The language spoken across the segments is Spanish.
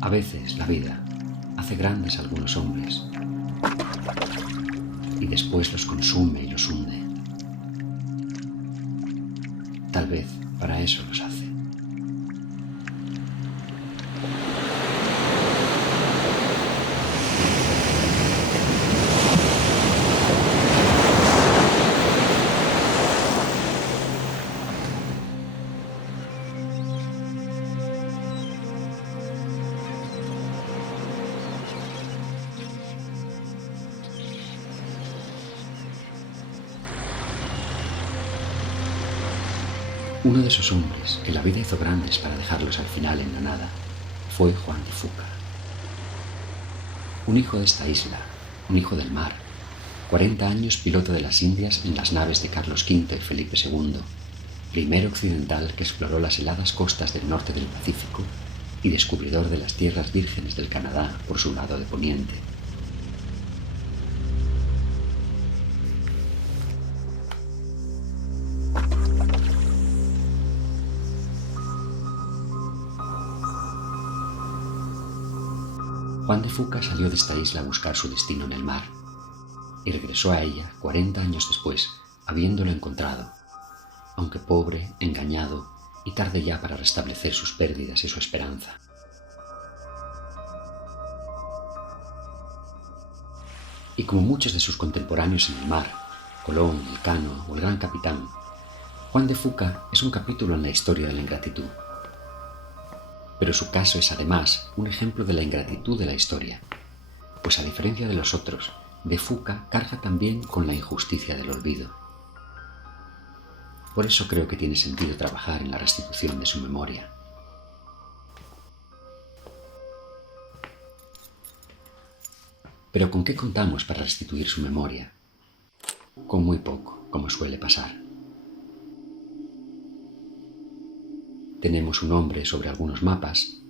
A veces la vida hace grandes a algunos hombres y después los consume y los hunde. Tal vez para eso los hace. Uno de esos hombres que la vida hizo grandes para dejarlos al final en la nada fue Juan de Fuca. Un hijo de esta isla, un hijo del mar, 40 años piloto de las Indias en las naves de Carlos V y Felipe II, primer occidental que exploró las heladas costas del norte del Pacífico y descubridor de las tierras vírgenes del Canadá por su lado de poniente. Juan de Fuca salió de esta isla a buscar su destino en el mar y regresó a ella 40 años después, habiéndolo encontrado, aunque pobre, engañado y tarde ya para restablecer sus pérdidas y su esperanza. Y como muchos de sus contemporáneos en el mar, Colón, Elcano o el Gran Capitán, Juan de Fuca es un capítulo en la historia de la ingratitud. Pero su caso es además un ejemplo de la ingratitud de la historia, pues a diferencia de los otros, de Fuca carga también con la injusticia del olvido. Por eso creo que tiene sentido trabajar en la restitución de su memoria. Pero ¿con qué contamos para restituir su memoria? Con muy poco, como suele pasar. Tenemos un nombre sobre algunos mapas.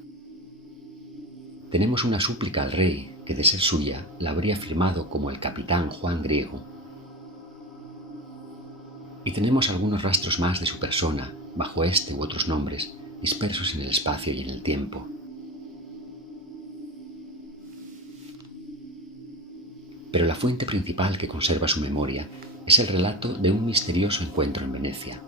Tenemos una súplica al rey que, de ser suya, la habría firmado como el capitán Juan Griego. Y tenemos algunos rastros más de su persona, bajo este u otros nombres, dispersos en el espacio y en el tiempo. Pero la fuente principal que conserva su memoria es el relato de un misterioso encuentro en Venecia.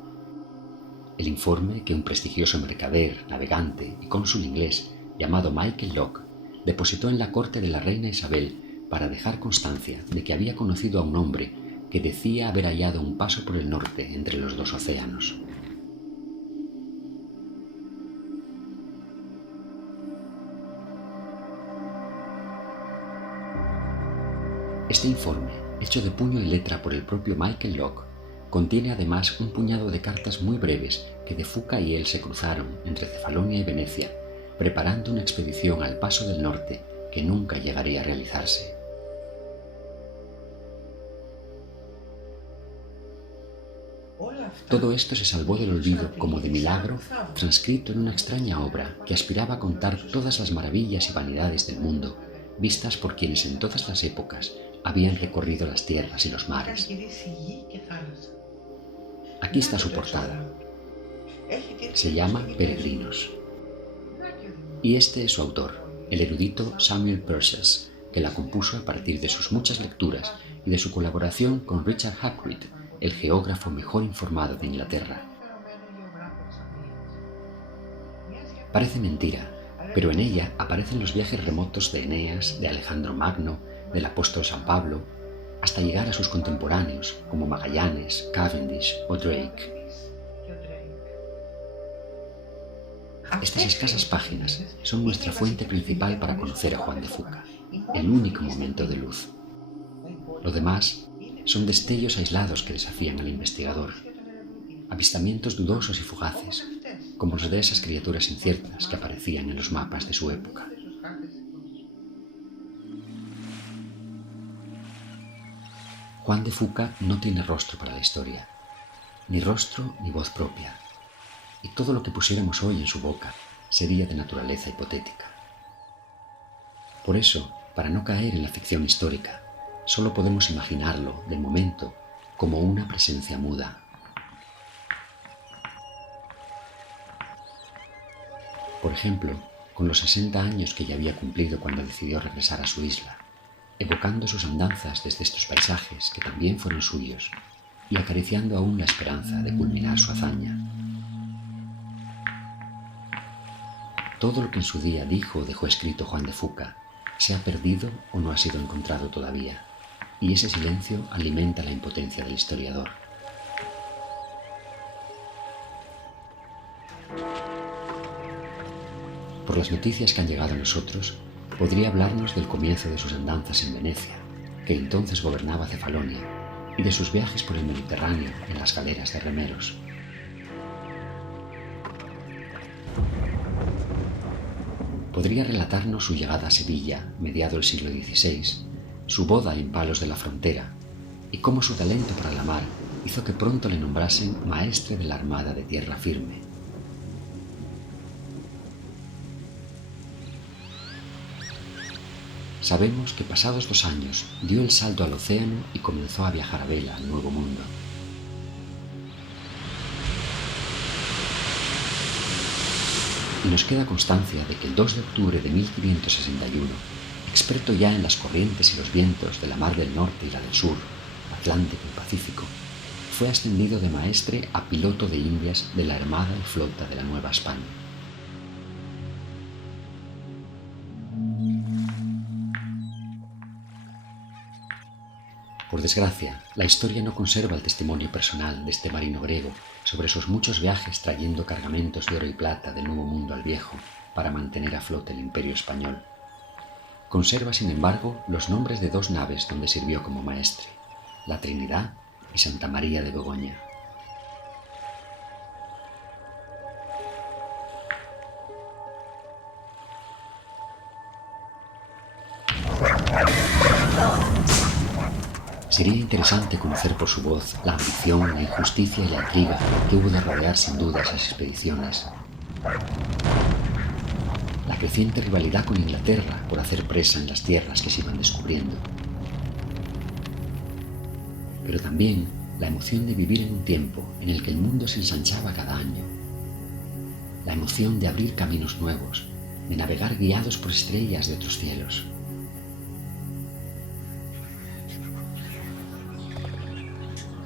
El informe que un prestigioso mercader, navegante y cónsul inglés llamado Michael Locke depositó en la corte de la reina Isabel para dejar constancia de que había conocido a un hombre que decía haber hallado un paso por el norte entre los dos océanos. Este informe, hecho de puño y letra por el propio Michael Locke, contiene además un puñado de cartas muy breves que de Fuca y él se cruzaron entre Cefalonia y Venecia, preparando una expedición al paso del norte que nunca llegaría a realizarse. Todo esto se salvó del olvido como de milagro, transcrito en una extraña obra que aspiraba a contar todas las maravillas y vanidades del mundo, vistas por quienes en todas las épocas habían recorrido las tierras y los mares. Aquí está su portada. Se llama Peregrinos. Y este es su autor, el erudito Samuel Purses, que la compuso a partir de sus muchas lecturas y de su colaboración con Richard Hakluyt, el geógrafo mejor informado de Inglaterra. Parece mentira, pero en ella aparecen los viajes remotos de Eneas, de Alejandro Magno, del apóstol San Pablo, hasta llegar a sus contemporáneos como Magallanes, Cavendish o Drake. Estas escasas páginas son nuestra fuente principal para conocer a Juan de Fuca, el único momento de luz. Lo demás son destellos aislados que desafían al investigador, avistamientos dudosos y fugaces, como los de esas criaturas inciertas que aparecían en los mapas de su época. Juan de Fuca no tiene rostro para la historia, ni rostro ni voz propia, y todo lo que pusiéramos hoy en su boca sería de naturaleza hipotética. Por eso, para no caer en la ficción histórica, solo podemos imaginarlo, de momento, como una presencia muda. Por ejemplo, con los 60 años que ya había cumplido cuando decidió regresar a su isla, evocando sus andanzas desde estos paisajes que también fueron suyos y acariciando aún la esperanza de culminar su hazaña. Todo lo que en su día dijo o dejó escrito Juan de Fuca se ha perdido o no ha sido encontrado todavía, y ese silencio alimenta la impotencia del historiador. Por las noticias que han llegado a nosotros, podría hablarnos del comienzo de sus andanzas en Venecia, que entonces gobernaba Cefalonia, y de sus viajes por el Mediterráneo en las galeras de remeros. Podría relatarnos su llegada a Sevilla, mediado el siglo XVI, su boda en Palos de la Frontera, y cómo su talento para la mar hizo que pronto le nombrasen maestre de la Armada de Tierra Firme. Sabemos que pasados 2 años dio el salto al océano y comenzó a viajar a vela al Nuevo Mundo. Y nos queda constancia de que el 2 de octubre de 1561, experto ya en las corrientes y los vientos de la Mar del Norte y la del Sur, Atlántico y Pacífico, fue ascendido de maestre a piloto de Indias de la Armada y Flota de la Nueva España. Por desgracia, la historia no conserva el testimonio personal de este marino griego sobre sus muchos viajes trayendo cargamentos de oro y plata del Nuevo Mundo al Viejo para mantener a flote el Imperio español. Conserva, sin embargo, los nombres de 2 naves donde sirvió como maestre, la Trinidad y Santa María de Begoña. Sería interesante conocer por su voz la ambición, la injusticia y la intriga que hubo de rodear sin duda esas expediciones. La creciente rivalidad con Inglaterra por hacer presa en las tierras que se iban descubriendo. Pero también la emoción de vivir en un tiempo en el que el mundo se ensanchaba cada año. La emoción de abrir caminos nuevos, de navegar guiados por estrellas de otros cielos.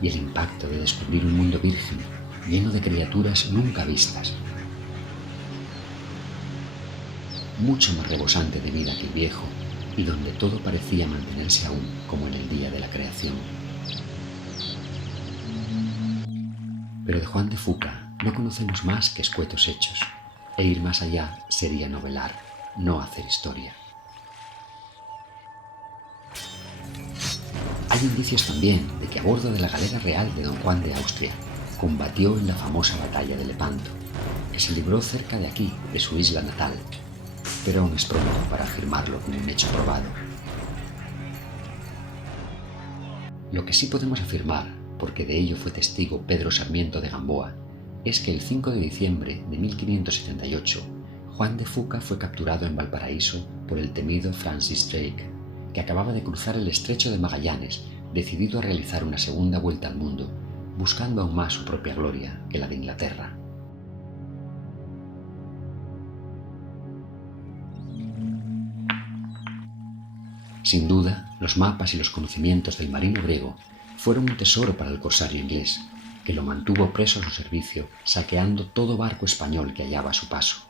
Y el impacto de descubrir un mundo virgen, lleno de criaturas nunca vistas. Mucho más rebosante de vida que el viejo, y donde todo parecía mantenerse aún como en el día de la creación. Pero de Juan de Fuca no conocemos más que escuetos hechos, e ir más allá sería novelar, no hacer historia. Hay indicios también de que a bordo de la galera real de don Juan de Austria combatió en la famosa batalla de Lepanto, que se libró cerca de aquí, de su isla natal, pero aún es pronto para afirmarlo como un hecho probado. Lo que sí podemos afirmar, porque de ello fue testigo Pedro Sarmiento de Gamboa, es que el 5 de diciembre de 1578, Juan de Fuca fue capturado en Valparaíso por el temido Francis Drake, que acababa de cruzar el estrecho de Magallanes, decidido a realizar una segunda vuelta al mundo, buscando aún más su propia gloria que la de Inglaterra. Sin duda, los mapas y los conocimientos del marino griego fueron un tesoro para el corsario inglés, que lo mantuvo preso a su servicio, saqueando todo barco español que hallaba a su paso.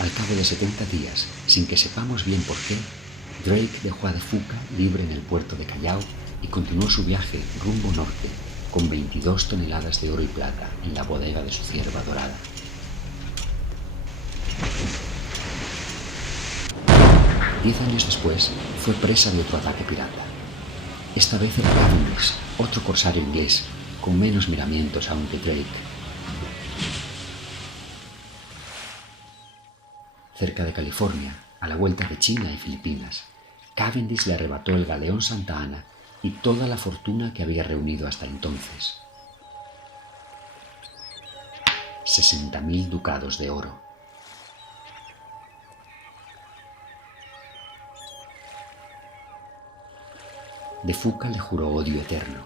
Al cabo de 70 días, sin que sepamos bien por qué, Drake dejó a de Fuca libre en el puerto de Callao y continuó su viaje rumbo norte con 22 toneladas de oro y plata en la bodega de su cierva dorada. Diez años después, fue presa de otro ataque pirata. Esta vez era Cavendish, otro corsario inglés, con menos miramientos aún que Drake. Cerca de California, a la vuelta de China y Filipinas, Cavendish le arrebató el galeón Santa Ana y toda la fortuna que había reunido hasta entonces. 60.000 ducados de oro. De Fuca le juró odio eterno.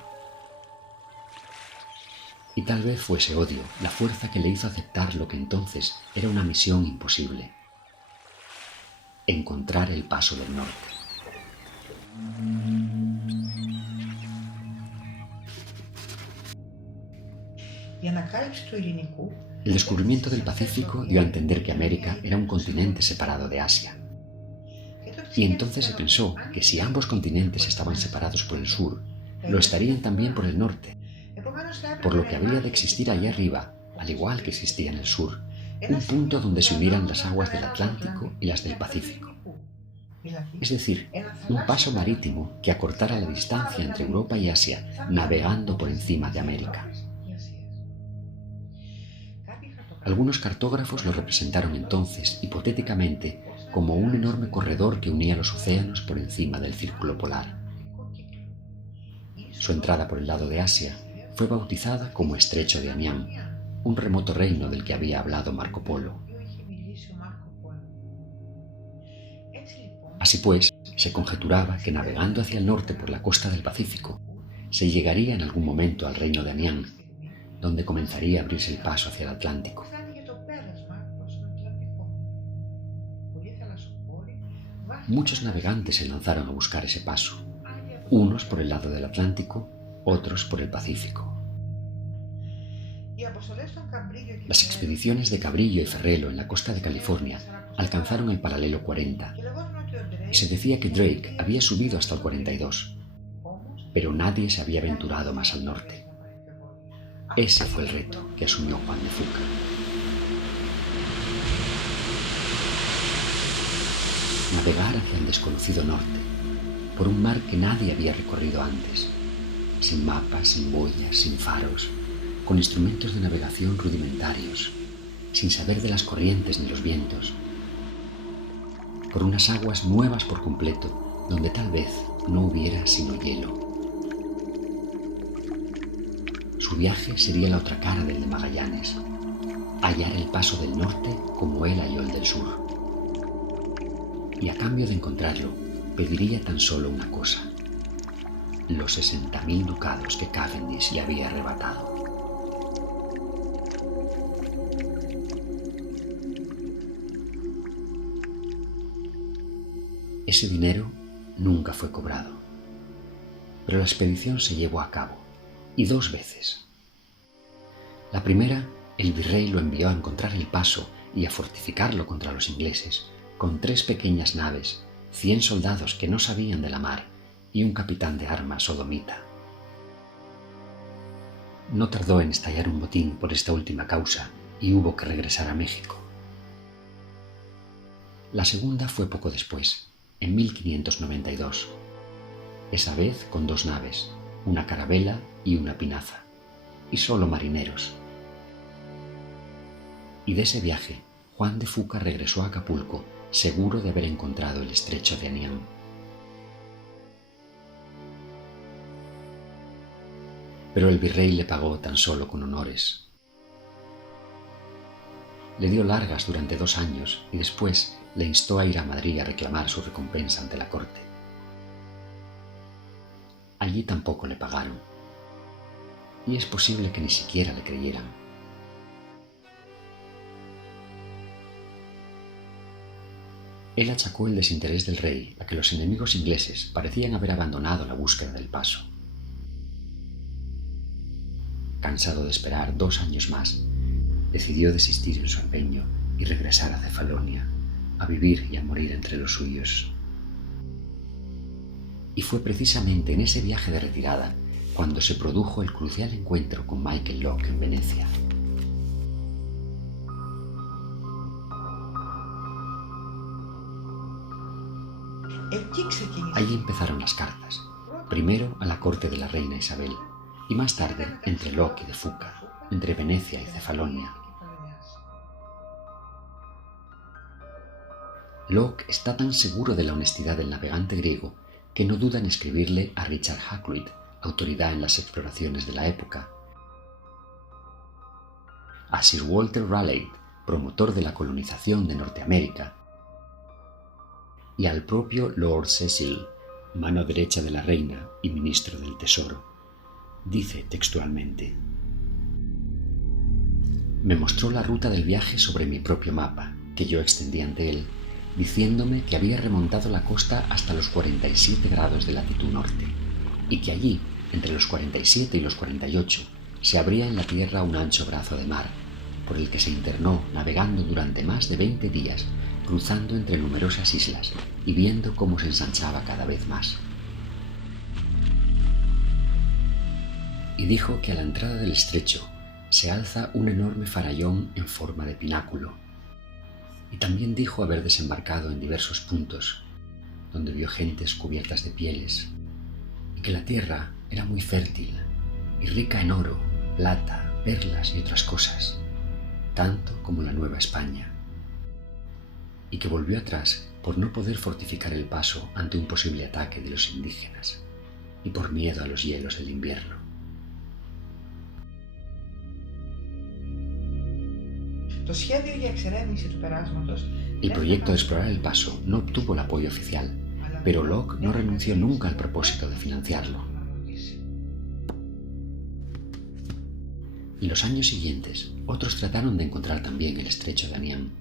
Y tal vez fue ese odio la fuerza que le hizo aceptar lo que entonces era una misión imposible: encontrar el paso del norte. El descubrimiento del Pacífico dio a entender que América era un continente separado de Asia. Y entonces se pensó que si ambos continentes estaban separados por el sur, lo estarían también por el norte, por lo que habría de existir allá arriba, al igual que existía en el sur, un punto donde se unieran las aguas del Atlántico y las del Pacífico. Es decir, un paso marítimo que acortara la distancia entre Europa y Asia, navegando por encima de América. Algunos cartógrafos lo representaron entonces, hipotéticamente, como un enorme corredor que unía los océanos por encima del círculo polar. Su entrada por el lado de Asia fue bautizada como Estrecho de Anián, un remoto reino del que había hablado Marco Polo. Así pues, se conjeturaba que navegando hacia el norte por la costa del Pacífico, se llegaría en algún momento al reino de Anián, donde comenzaría a abrirse el paso hacia el Atlántico. Muchos navegantes se lanzaron a buscar ese paso, unos por el lado del Atlántico, otros por el Pacífico. Las expediciones de Cabrillo y Ferrelo en la costa de California alcanzaron el paralelo 40, y se decía que Drake había subido hasta el 42, pero nadie se había aventurado más al norte. Ese fue el reto que asumió Juan de Fuca. Navegar hacia el desconocido norte, por un mar que nadie había recorrido antes, sin mapas, sin boyas, sin faros, con instrumentos de navegación rudimentarios, sin saber de las corrientes ni los vientos, por unas aguas nuevas por completo, donde tal vez no hubiera sino hielo. Su viaje sería la otra cara del de Magallanes, hallar el paso del norte como él halló el del sur. Y a cambio de encontrarlo, pediría tan solo una cosa: los 60.000 ducados que Cavendish le había arrebatado. Ese dinero nunca fue cobrado, pero la expedición se llevó a cabo, y 2 veces. La primera, el virrey lo envió a encontrar el paso y a fortificarlo contra los ingleses, con 3 pequeñas naves, 100 soldados que no sabían de la mar y un capitán de armas sodomita. No tardó en estallar un botín por esta última causa y hubo que regresar a México. La segunda fue poco después, en 1592, esa vez con 2 naves, una carabela y una pinaza, y solo marineros. Y de ese viaje, Juan de Fuca regresó a Acapulco, seguro de haber encontrado el Estrecho de Anián. Pero el virrey le pagó tan solo con honores. Le dio largas durante 2 años y después le instó a ir a Madrid a reclamar su recompensa ante la corte. Allí tampoco le pagaron, y es posible que ni siquiera le creyeran. Él achacó el desinterés del rey a que los enemigos ingleses parecían haber abandonado la búsqueda del paso. Cansado de esperar 2 años más, decidió desistir en su empeño y regresar a Cefalonia, a vivir y a morir entre los suyos. Y fue precisamente en ese viaje de retirada cuando se produjo el crucial encuentro con Michael Locke en Venecia. Allí empezaron las cartas, primero a la corte de la reina Isabel, y más tarde entre Locke y de Fuca, entre Venecia y Cefalonia. Locke está tan seguro de la honestidad del navegante griego que no duda en escribirle a Richard Hakluyt, autoridad en las exploraciones de la época, a Sir Walter Raleigh, promotor de la colonización de Norteamérica, y al propio Lord Cecil, mano derecha de la reina y ministro del Tesoro. Dice textualmente: Me mostró la ruta del viaje sobre mi propio mapa, que yo extendí ante él, diciéndome que había remontado la costa hasta los 47 grados de latitud norte, y que allí, entre los 47 y los 48, se abría en la tierra un ancho brazo de mar, por el que se internó navegando durante más de 20 días, cruzando entre numerosas islas y viendo cómo se ensanchaba cada vez más. Y dijo que a la entrada del estrecho se alza un enorme farallón en forma de pináculo. Y también dijo haber desembarcado en diversos puntos, donde vio gentes cubiertas de pieles, y que la tierra era muy fértil y rica en oro, plata, perlas y otras cosas, tanto como la Nueva España, y que volvió atrás por no poder fortificar el paso ante un posible ataque de los indígenas y por miedo a los hielos del invierno. El proyecto de explorar el paso no obtuvo el apoyo oficial, pero Locke no renunció nunca al propósito de financiarlo. En los años siguientes, otros trataron de encontrar también el estrecho de Anián.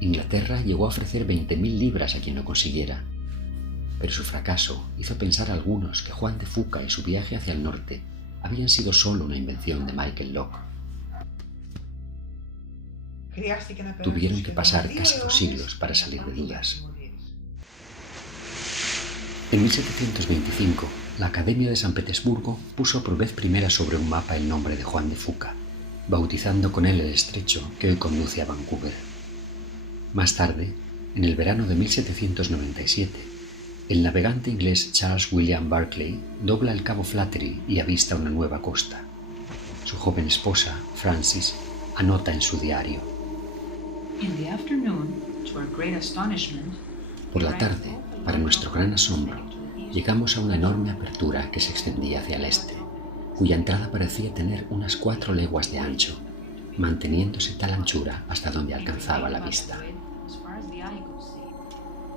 Inglaterra llegó a ofrecer 20.000 libras a quien lo consiguiera, pero su fracaso hizo pensar a algunos que Juan de Fuca y su viaje hacia el norte habían sido solo una invención de Michael Locke. Tuvieron que pasar casi 2 siglos para salir de dudas. En 1725, la Academia de San Petersburgo puso por vez primera sobre un mapa el nombre de Juan de Fuca, bautizando con él el estrecho que hoy conduce a Vancouver. Más tarde, en el verano de 1797, el navegante inglés Charles William Barclay dobla el cabo Flattery y avista una nueva costa. Su joven esposa, Frances, anota en su diario: por la tarde, para nuestro gran asombro, llegamos a una enorme apertura que se extendía hacia el este, cuya entrada parecía tener unas 4 leguas de ancho, manteniéndose tal anchura hasta donde alcanzaba la vista.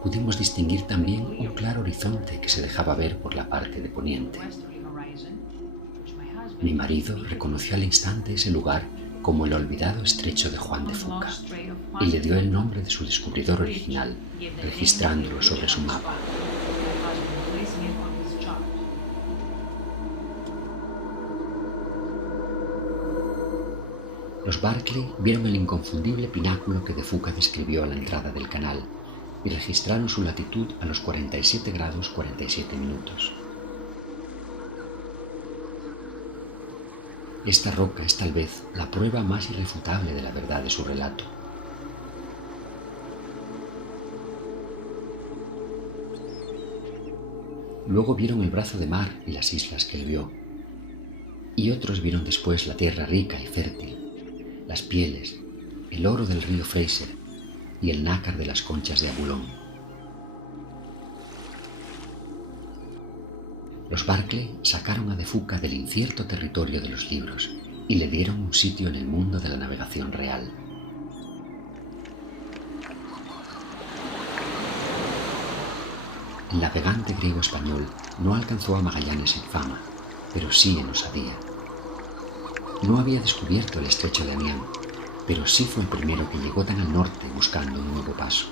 Pudimos distinguir también un claro horizonte que se dejaba ver por la parte de poniente. Mi marido reconoció al instante ese lugar como el olvidado estrecho de Juan de Fuca, y le dio el nombre de su descubridor original, registrándolo sobre su mapa. Los Barclay vieron el inconfundible pináculo que de Fuca describió a la entrada del canal y registraron su latitud a los 47 grados 47 minutos. Esta roca es tal vez la prueba más irrefutable de la verdad de su relato. Luego vieron el brazo de mar y las islas que él vio, y otros vieron después la tierra rica y fértil, las pieles, el oro del río Fraser y el nácar de las conchas de Abulón. Los Barclay sacaron a de Fuca del incierto territorio de los libros y le dieron un sitio en el mundo de la navegación real. El navegante griego-español no alcanzó a Magallanes en fama, pero sí en osadía. No había descubierto el estrecho de Anián, pero sí fue el primero que llegó tan al norte buscando un nuevo paso.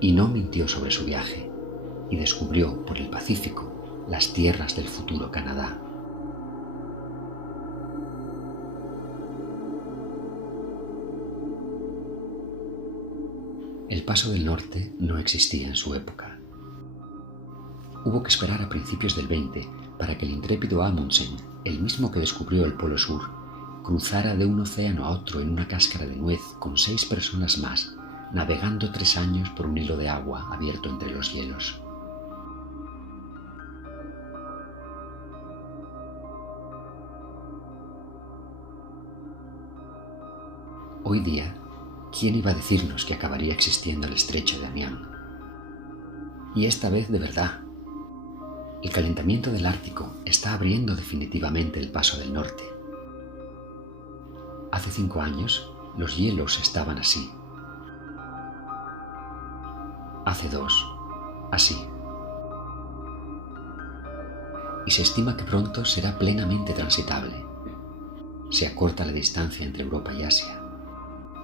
Y no mintió sobre su viaje, y descubrió por el Pacífico las tierras del futuro Canadá. El paso del norte no existía en su época. Hubo que esperar a principios del 20 para que el intrépido Amundsen, el mismo que descubrió el Polo Sur, cruzara de un océano a otro en una cáscara de nuez con 6 personas más, navegando 3 años por un hilo de agua abierto entre los hielos. Hoy día, ¿quién iba a decirnos que acabaría existiendo el estrecho de Anián? Y esta vez de verdad. El calentamiento del Ártico está abriendo definitivamente el paso del norte. Hace 5 años, los hielos estaban así. Hace 2, así. y se estima que pronto será plenamente transitable. Se acorta la distancia entre Europa y Asia,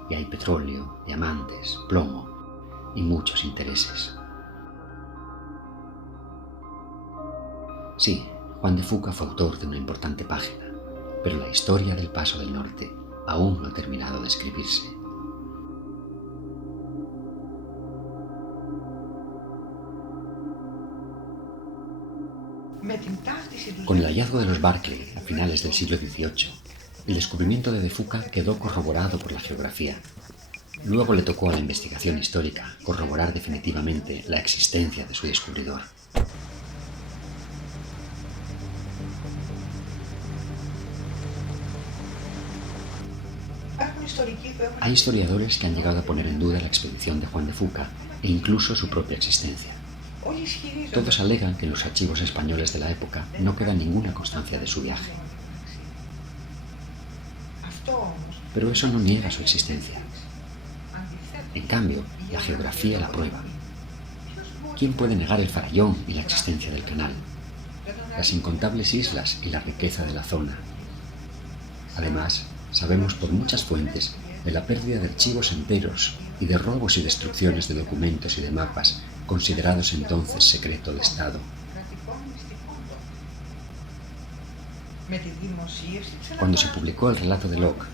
y hay petróleo, diamantes, plomo y muchos intereses. Sí, Juan de Fuca fue autor de una importante página, pero la historia del Paso del Norte aún no ha terminado de escribirse. Con el hallazgo de los Barclay a finales del siglo XVIII, el descubrimiento de Fuca quedó corroborado por la geografía. Luego le tocó a la investigación histórica corroborar definitivamente la existencia de su descubridor. Hay historiadores que han llegado a poner en duda la expedición de Juan de Fuca e incluso su propia existencia. Todos alegan que en los archivos españoles de la época no queda ninguna constancia de su viaje. Pero eso no niega su existencia. En cambio, la geografía la prueba. ¿Quién puede negar el Farallón y la existencia del canal, las incontables islas y la riqueza de la zona? Además, sabemos por muchas fuentes de la pérdida de archivos enteros y de robos y destrucciones de documentos y de mapas considerados entonces secreto de Estado. Cuando se publicó el relato de Locke,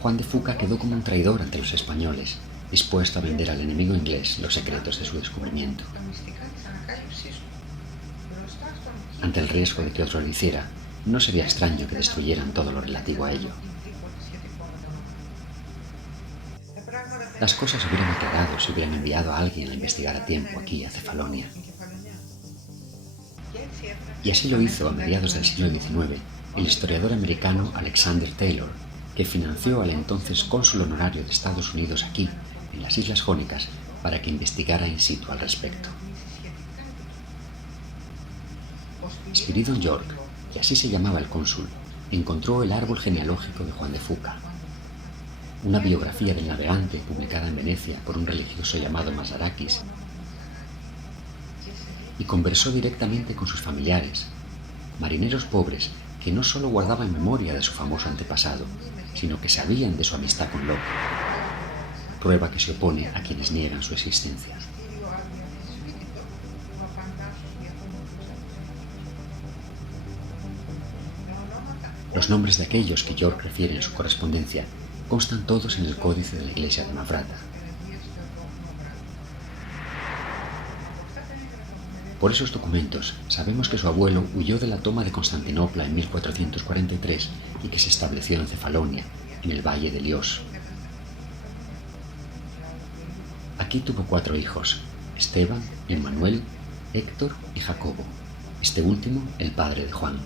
Juan de Fuca quedó como un traidor ante los españoles, dispuesto a vender al enemigo inglés los secretos de su descubrimiento. Ante el riesgo de que otro lo hiciera, no sería extraño que destruyeran todo lo relativo a ello. Las cosas se hubieran aclarado si hubieran enviado a alguien a investigar a tiempo aquí a Cefalonia. Y así lo hizo a mediados del siglo XIX el historiador americano Alexander Taylor, que financió al entonces cónsul honorario de Estados Unidos aquí, en las Islas Jónicas, para que investigara in situ al respecto. Spiridon York, que así se llamaba el cónsul, encontró el árbol genealógico de Juan de Fuca, una biografía del navegante publicada en Venecia por un religioso llamado Masarakis, y conversó directamente con sus familiares, marineros pobres que no solo guardaban memoria de su famoso antepasado, sino que sabían de su amistad con Locke, prueba que se opone a quienes niegan su existencia. Los nombres de aquellos que York refiere en su correspondencia constan todos en el códice de la iglesia de Mafrata. Por esos documentos sabemos que su abuelo huyó de la toma de Constantinopla en 1443 y que se estableció en Cefalonia, en el valle de Lios. Aquí tuvo 4 hijos: Esteban, Emmanuel, Héctor y Jacobo, este último el padre de Juan.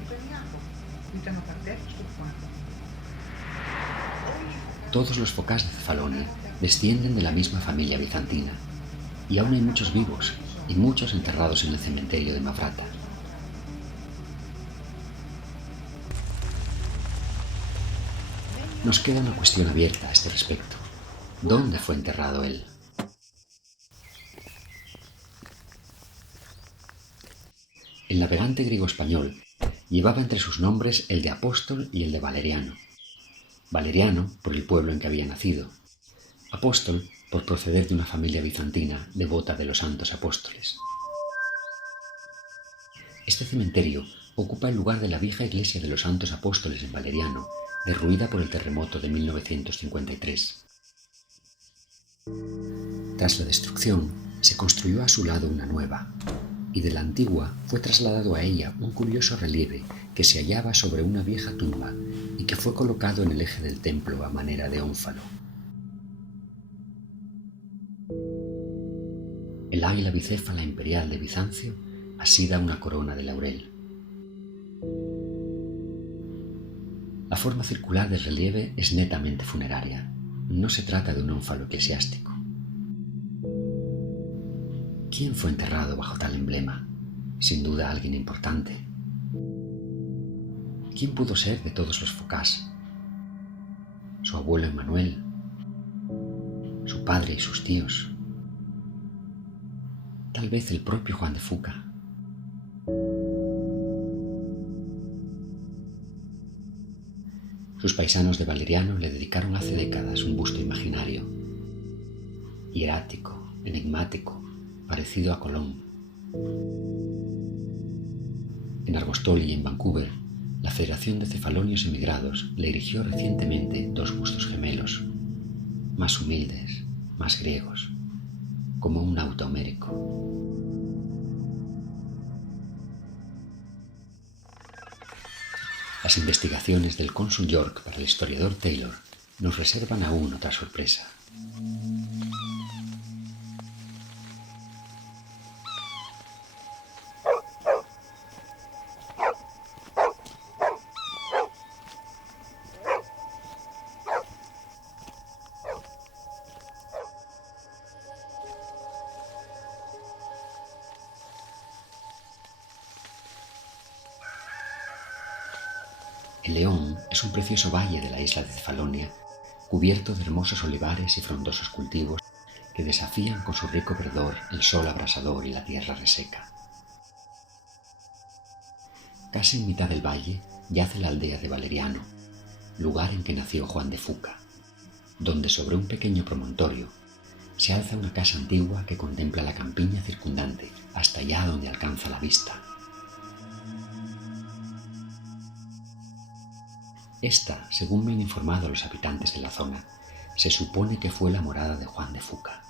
Todos los focás de Cefalonia descienden de la misma familia bizantina, y aún hay muchos vivos y muchos enterrados en el cementerio de Mafrata. Nos queda una cuestión abierta a este respecto. ¿Dónde fue enterrado él? El navegante griego-español llevaba entre sus nombres el de Apóstol y el de Valeriano. Valeriano por el pueblo en que había nacido, Apóstol por proceder de una familia bizantina devota de los santos apóstoles. Este cementerio ocupa el lugar de la vieja iglesia de los santos apóstoles en Valeriano, derruida por el terremoto de 1953. Tras la destrucción, se construyó a su lado una nueva, y de la antigua fue trasladado a ella un curioso relieve que se hallaba sobre una vieja tumba y que fue colocado en el eje del templo a manera de ónfalo. El águila bicéfala imperial de Bizancio asida una corona de laurel. La forma circular del relieve es netamente funeraria. No se trata de un ónfalo eclesiástico. ¿Quién fue enterrado bajo tal emblema? Sin duda alguien importante. ¿Quién pudo ser de todos los focás? Su abuelo Emmanuel, su padre y sus tíos. Tal vez el propio Juan de Fuca. Sus paisanos de Valeriano le dedicaron hace décadas un busto imaginario, hierático, enigmático, parecido a Colón. En Argostoli y en Vancouver, la Federación de Cefalonios Emigrados le erigió recientemente dos bustos gemelos, más humildes, más griegos, como un auto homérico. Las investigaciones del cónsul York para el historiador Taylor nos reservan aún otra sorpresa. El León es un precioso valle de la isla de Cefalonia, cubierto de hermosos olivares y frondosos cultivos que desafían con su rico verdor el sol abrasador y la tierra reseca. Casi en mitad del valle yace la aldea de Valeriano, lugar en que nació Juan de Fuca, donde sobre un pequeño promontorio se alza una casa antigua que contempla la campiña circundante hasta allá donde alcanza la vista. Esta, según me han informado los habitantes de la zona, se supone que fue la morada de Juan de Fuca,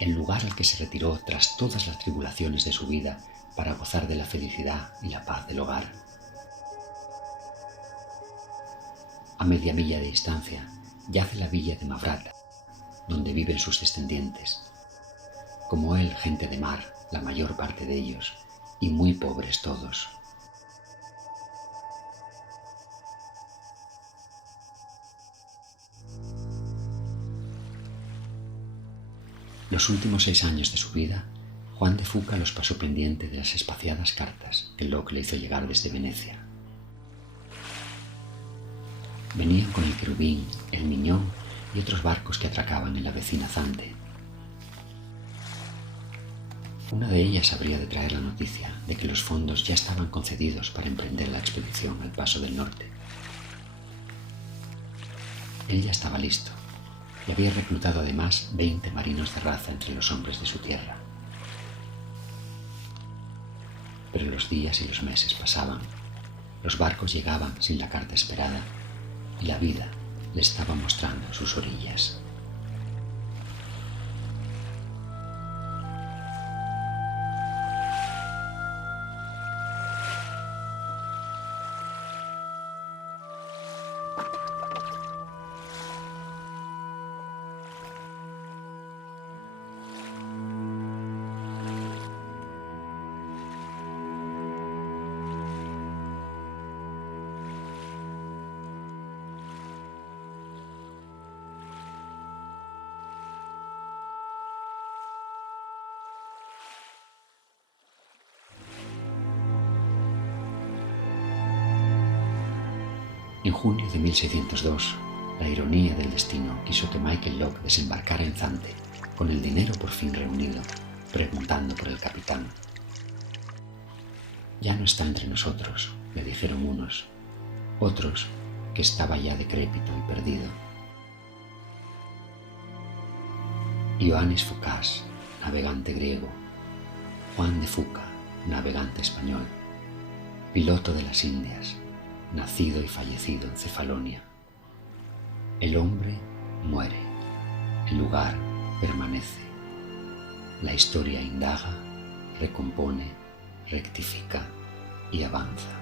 el lugar al que se retiró tras todas las tribulaciones de su vida para gozar de la felicidad y la paz del hogar. A media milla de distancia yace la villa de Mavrata, donde viven sus descendientes. Como él, gente de mar, la mayor parte de ellos, y muy pobres todos. Los últimos 6 años de su vida, Juan de Fuca los pasó pendiente de las espaciadas cartas que Locke le hizo llegar desde Venecia. Venían con el Querubín, el Miñón y otros barcos que atracaban en la vecina Zante. Una de ellas habría de traer la noticia de que los fondos ya estaban concedidos para emprender la expedición al Paso del Norte. Él ya estaba listo y había reclutado además 20 marinos de raza entre los hombres de su tierra. Pero los días y los meses pasaban, los barcos llegaban sin la carta esperada y la vida le estaba mostrando sus orillas. En junio de 1602, la ironía del destino quiso que Michael Locke desembarcara en Zante, con el dinero por fin reunido, preguntando por el capitán. Ya no está entre nosotros, le dijeron unos, otros que estaba ya decrépito y perdido. Ioannis Foukas, navegante griego, Juan de Fuca, navegante español, piloto de las Indias, nacido y fallecido en Cefalonia. El hombre muere, el lugar permanece. La historia indaga, recompone, rectifica y avanza.